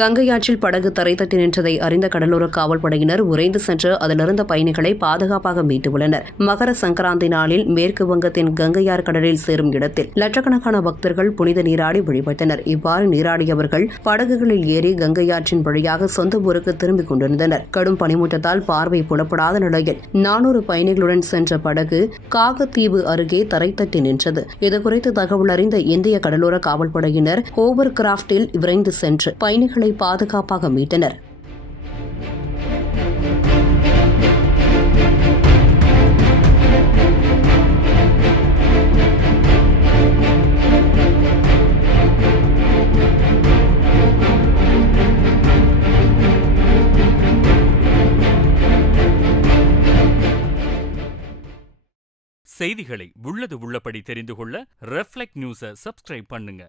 கங்கையாற்றில் படகு தரை தட்டி நின்றதை அறிந்த கடலோர காவல்படையினர் உறைந்து சென்று அதிலிருந்த பயணிகளை பாதுகாப்பாக மீட்டுள்ளனர். மகர சங்கராந்தி நாளில் மேற்கு வங்கத்தின் கங்கையார் கடலில் சேரும் இடத்தில் லட்சக்கணக்கான பக்தர்கள் புனித நீராடி வழிபட்டனர். இவ்வாறு நீராடியவர்கள் படகுகளில் ஏறி கங்கையாற்றின் வழியாக சொந்த ஊருக்கு திரும்பிக் கொண்டிருந்தனர். கடும் பனிமூட்டத்தால் பார்வை புலப்படாத நிலையில் நானூறு பயணிகளுடன் சென்ற படகு காகத்தீவு அருகே தரை தட்டி நின்றது. இதுகுறித்து தகவல் அறிந்த இந்திய கடலோர காவல்படையினர் ஹோவர் கிராப்டில் விரைந்து சென்று பயணிகள் பாதுகாப்பாக மீட்டனர். செய்திகளை உள்ளது உள்ளபடி தெரிந்து கொள்ள ரெஃப்ளெக்ட் நியூஸை சப்ஸ்கிரைப் பண்ணுங்க.